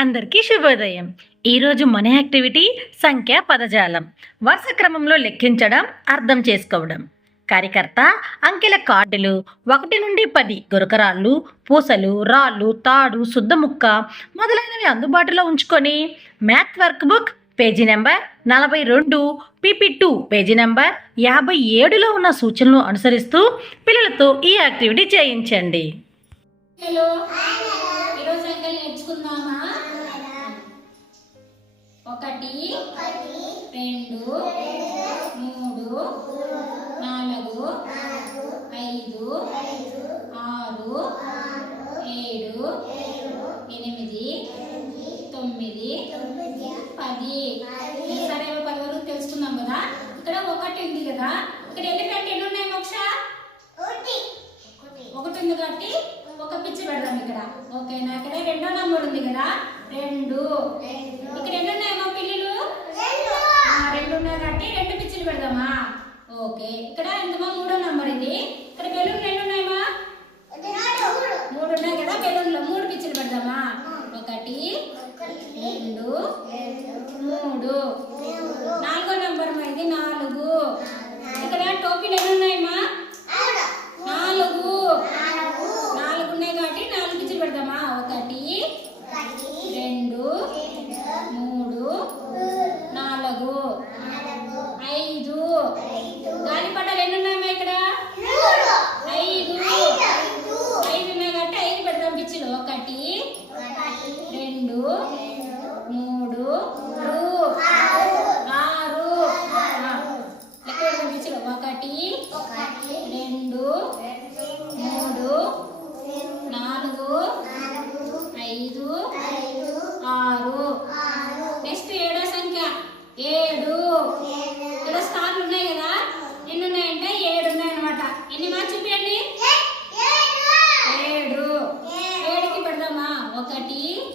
అందరికీ శుభోదయం. ఈరోజు మన యాక్టివిటీ సంఖ్యా పదజాలం. వరుస క్రమంలో లెక్కించడం అర్థం చేసుకోవడం. కార్యకర్త అంకెల కార్డులు ఒకటి నుండి పది గురకరాళ్ళు పూసలు రాళ్ళు తాడు శుద్ధముక్క మొదలైనవి అందుబాటులో ఉంచుకొని math work book page number నలభై రెండు పీపీ టూ పేజీ నెంబర్ యాభై ఏడులో ఉన్న సూచనలు అనుసరిస్తూ పిల్లలతో ఈ యాక్టివిటీ చేయించండి. హలో ఈరోజు నేర్చుకుందామా? ఒకటి రెండు మూడు నాలుగు ఐదు ఆరు ఏడు ఎనిమిది తొమ్మిది పది. సరే పది వరకు తెలుసుకుందాం కదా? ఇక్కడ ఒకటి ఉంది కదా? ఇక్కడ ఎలిఫెంట్ ఎన్ని ఉన్నాయి మోక్ష? ఒకటి ఉంది కాబట్టి ఒక పిచ్చి పెడదాం ఇక్కడ. ఓకేనా ఇక్కడ రెండో నంబర్ ఉంది కదా? రెండు. ఇక్కడ ఎన్ని ఉన్నాయమ్మా పిల్లలు? ఆ, రెండు ఉన్నాయి కాబట్టి రెండు పిచ్చిలు పెడదామా? ఓకే ఇక్కడ ఎంతమా మూడో నంబర్ ఇది. ఇక్కడ బెలూన్ ఎన్ని ఉన్నాయమ్మా మూడు ఉన్నాయి కదా బెలూన్లో మూడు పిచ్చిలు పెడదామా ఒకటి రెండు మూడు నాలుగో నంబర్ మా ఇది నాలుగు ఇక్కడ టోపీలు ఎన్ని ఉన్నాయమ్మా నాలుగు నాలుగు ఉన్నాయి కాబట్టి నాలుగు పిచ్చిలు పెడదామా ఒకటి రెండు మూడు నాలుగు ఐదు గాలిపటాలు ఎన్ని ఉన్నాయమ్మా ఇక్కడ ఐదు ఐదు ఉన్నాయి కాబట్టి ఐదు పెడదాం పిచ్చిలు ఒకటి రెండు మూడు ఆరు ఆ, లెక్క పెడదాం పిచ్చిలు ఒకటి రెండు మూడు నాలుగు ఐదు ఆరు నెక్స్ట్ ఏడో సంఖ్య ఏడు ఇక్కడ స్టార్లు ఉన్నాయి కదా ఎన్ని ఉన్నాయంటే ఏడు ఉన్నాయి అనమాట ఎన్ని మా చూపించండి ఏడు ఏడుకి పెడదామా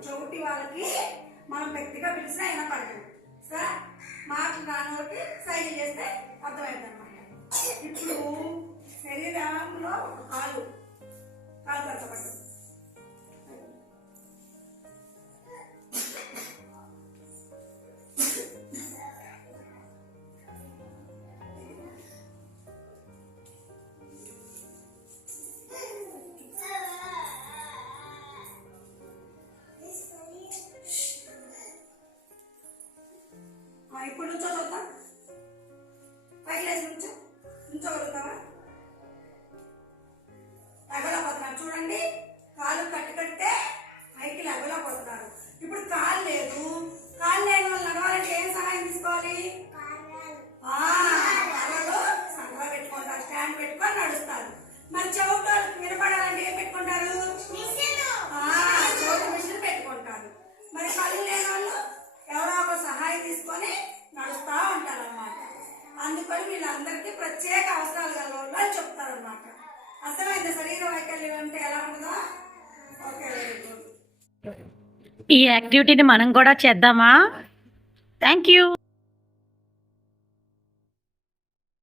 వినపడదు వాళ్ళకి మనం వ్యక్తిగా పిలిచినా అయినా పడలేదు సార్? మాటలు రాని వాళ్ళకి సైన్ చేస్తే అర్థమైందనమాట ఇప్పుడు నుంచో చూద్దాం పైకి లేచి నుంచో. నుంచోగలుగుతావా? ఎగలపోతున్నారు చూడండి కాలు కట్టి కట్టే పైకి ఎగలపోతున్నారు ఇప్పుడు కాలు లేదు. కాలు లేని వాళ్ళు నడవాలంటే ఏం సహాయం తీసుకోవాలి? ఆ, కర్రలు పెట్టుకుంటారు. స్టాండ్ పెట్టుకొని నడుస్తారు. మరి చెవుడు వినపడాలంటే ఏం పెట్టుకుంటారు? మిషన్ పెట్టుకుంటారు. మరి కళ్ళు లేని వాళ్ళు ఎవరో ఒక సహాయం తీసుకుంటారు అందుకని వీళ్ళందరికీ ప్రత్యేక అవసరాలు గల వాళ్ళు అని చెప్తారు అనమాట అర్థమైంది? శరీర వైకల్యం అంటే ఎలా ఉంటుందా? Okay very good. ఈ యాక్టివిటీని మనం కూడా చేద్దామా? Thank you.